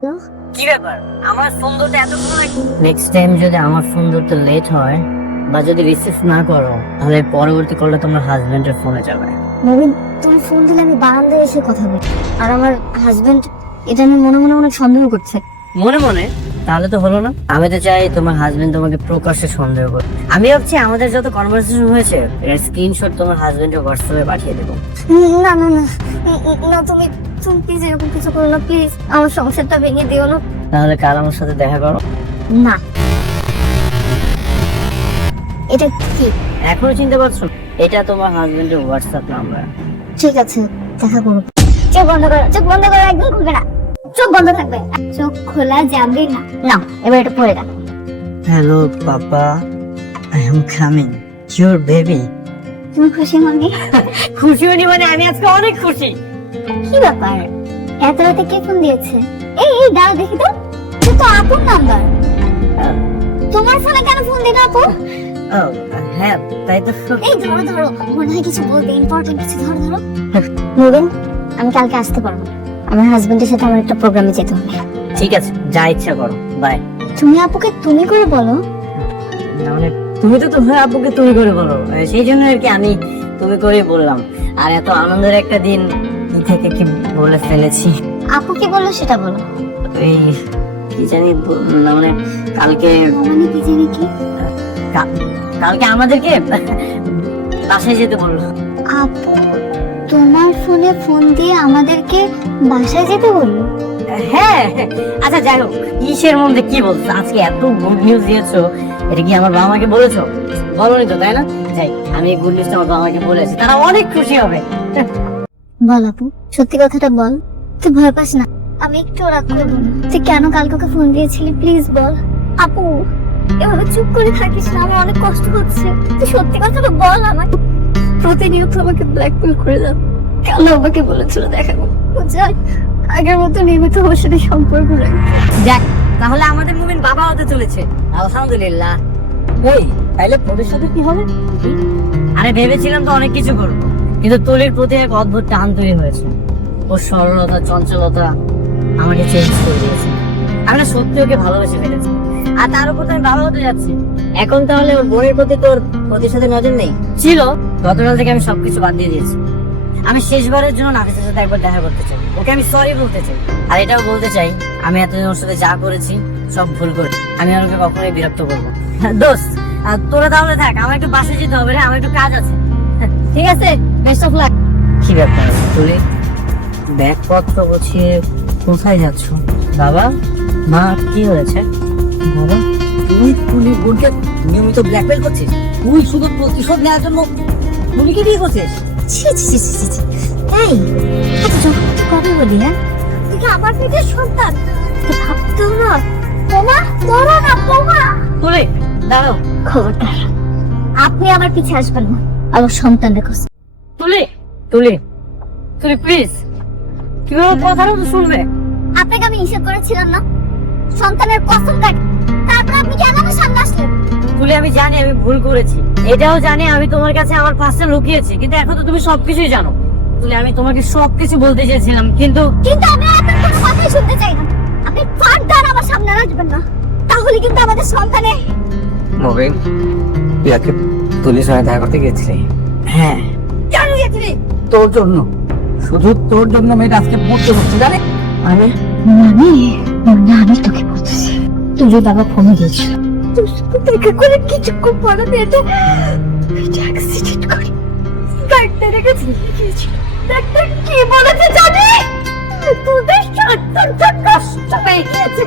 কি ব্যাপার আমার ফোন ধরতে এতক্ষণ লাগে? নেক্সট টাইম যদি আমার ফোন ধরতে লেট হয় বা যদি রিসিভ না করো তাহলে পরবর্তী কলটা তোমার হাজবেন্ডের ফোনে যাবে। নবীন, তুমি ফোন দিলে আমি বারান্দায় এসে কথা বলি, আর আমার হাজবেন্ড এটা নিয়ে মনে মনে অনেক সন্দেহ করছে। মনে মনে? তাহলে তো হলো না। আমি তো চাই তোমার হাজবেন্ড তোমাকে প্রকাশ্যে সন্দেহ করে। আমি ভাবছি আমাদের যত কনভারসেশন হয়েছে এর স্ক্রিনশট তোমার হাজবেন্ডের হোয়াটসঅ্যাপে পাঠিয়ে দেবো। না না না না, তুমি তুমি প্লিজ এরকম কিছু করো না, প্লিজ আমার সংসারটা ভেঙে দিও না। তাহলে কাল আমার সাথে দেখা করো। না, এটা কি? এখনো চিনতে পারছো? এটা তোমার হাজবেন্ডের হোয়াটসঅ্যাপ নাম্বার। ঠিক আছে, দেখা করো। চোখ বন্ধ করো, চোখ বন্ধ করো, একদম খুলবে না, চোখ বন্ধ থাকবে, চোখ খোলা যাবে না। নাও এবার এটা পড়ে দাও। Hello papa, I am coming, your baby. তুমি খুশি মনে? খুশি হনি মানে আমি আজকে অনেক খুশি। কি ব্যাপার, এত রাতে কে ফোন দিয়েছে? এই এই দাও দেখি তো, এটা তো আপুর নাম্বার। তোমার ফোনে কেন ফোন দিল আপু? ও হ্যাঁ তাই তো। এই ধরো ধরো, মনে হয় কিছু বলতে, ইম্পর্টেন্ট কিছু। ধরো ধরো। নবীন, আমি কালকে আসতে পারবো না, আমার হাজবেন্ডের সাথে আমার একটা প্রোগ্রামে যেতে হবে। ঠিক আছে, যা ইচ্ছা করো, বাই। তুমি আপুকে তুমি করে বলো। মানে তুমি তো তোমার আপুকে তুমি করে বলো, সেই জন্য আর কি আমি তুমি করে বললাম। আর এত আনন্দের একটা দিন কি থেকে কি বলে ফেলেছি। আপু কি বললো সেটা বলো। এই কি জানি না, মানে কালকে মানে কি জানি কি? কালকে আমাদেরকে বাসায় যেতে বললো। আপু তোমার ফোনে ফোন দিয়ে আমাদেরকে বাসায় যেতে বললো? হ্যাঁ, আচ্ছা যাই হোক, কিসের মধ্যে কি বলছো? আজকে এত গুড নিউজ দিয়েছো, এটা কি আমার বাবা মাকে বলেছো? বলোনি তো, তাই না? যাই, আমি এই গুড নিউজটা আমার বাবা মাকে বলেছি, তারা অনেক খুশি হবে। বল আপু, সত্যি কথাটা বল, তুই ভয় পাস না, আমি একটু রাগ করবো না। তুই কেন কালকে ওকে ফোন দিয়েছিলি প্লিজ বল। আপু এভাবে চুপ করে থাকিস না, আমার অনেক কষ্ট হচ্ছে, তুই সত্যি কথাটা বল। আমাকে প্রতিনিয়ত আমাকে ব্ল্যাকমেল করে দাও, কেন আমাকে বলেছিল দেখাবো, যাক আগের মতো নিয়মিত ওর সাথে সম্পর্ক রাখবো। যাক, তাহলে আমাদের মুমিন বাবা হতে চলেছে, আলহামদুলিল্লাহ। ওই তাইলে ভবিষ্যতে কি হবে? আরে ভেবেছিলাম তো অনেক কিছু করবো, কিন্তু তুলির প্রতি এক অদ্ভুত টান তৈরি হয়েছে। ওর সরলতা, চঞ্চলতা আমাকে চেঞ্জ করে দিয়েছে। আমি না সত্যি ওকে ভালোবেসে ফেলেছি, আর তার উপর তো আমি বাবা হতে যাচ্ছি। এখন তাহলে ওর বোনের প্রতি তোর প্রতির সাথে নজর নেই? ছিল, গতকাল থেকে আমি সবকিছু বাদ দিয়ে দিয়েছি। আমি শেষবারের জন্য নাফিসের সাথে একবার দেখা করতে চাই, ওকে আমি সরি বলতে চাই। আর এটাও বলতে চাই, আমি এতদিন ওর সাথে যা করেছি সব ভুল করে, আমি আর ওকে কখনোই বিরক্ত করবো। দোস্ত, তোরা তাহলে থাক, আমার একটু বাসে যেতে হবে রে, আমার একটু কাজ আছে। ঠিক আছে, বেস্ট অফ লাক। কি ব্যাপার তুলি, ব্যাগপত্র গুছিয়ে কোথায় যাচ্ছ? বাবা মা, কি হয়েছে? বাবা, তুই তুলি বোনকে নিয়মিত ব্ল্যাকমেল করছিস? তুই শুধু প্রতিশোধ নেওয়ার জন্য তুলিকে বিয়ে করছিস? ছি ছি ছি ছি ছি। এই এত যখন কবে বলি, হ্যাঁ তুই কি আমার পেটের সন্তান? তুই ভাবতেও না। বোমা ধরো না, বোমা। তুলি দাঁড়াও। খবরদার আপনি আমার পিছে আসবেন না, আমার সন্তান রেখো। তুলি তুলি তুলি প্লিজ, কিভাবে কথাটা তো শুনবে? আপনাকে আমি হিসেব করেছিলাম না, সন্তানের কসম কাটি, তারপর আপনি কেন আমার সামনে আসলেন? তুলি আমি জানি আমি ভুল করেছি, এটাও জানি আমি তোমার কাছে আমার পাশে লুকিয়েছি, কিন্তু এখন তো তুমি সবকিছুই জানো। তুলি আমি তোমাকে সবকিছু বলতে চেয়েছিলাম, কিন্তু কিন্তু আমি আপনার কোনো কথাই শুনতে চাই না। আপনি ফার্দার আমার সামনে আসবেন না, তাহলে কিন্তু আমাদের সন্তানে। মবিন, তুই আজকে তুলির সঙ্গে দেখা করতে গেছিলি? হ্যাঁ, কেন গেছিলি? তোর জন্য, শুধু তোর জন্য মেয়েটা আজকে পড়তে হচ্ছে, জানে? আমি আমি তোকে বলতেছি, তুই যে বাবা ফোনে দিয়েছিল, তোর সাথে দেখা করে কিছুক্ষণ পরে মেয়েটা অ্যাক্সিডেন্ট করে ডাক্তারের কাছে নিয়ে গিয়েছিল। ডাক্তার কি বলেছে জানিস? তোদের সন্তানটা কষ্ট পেয়ে গিয়েছে।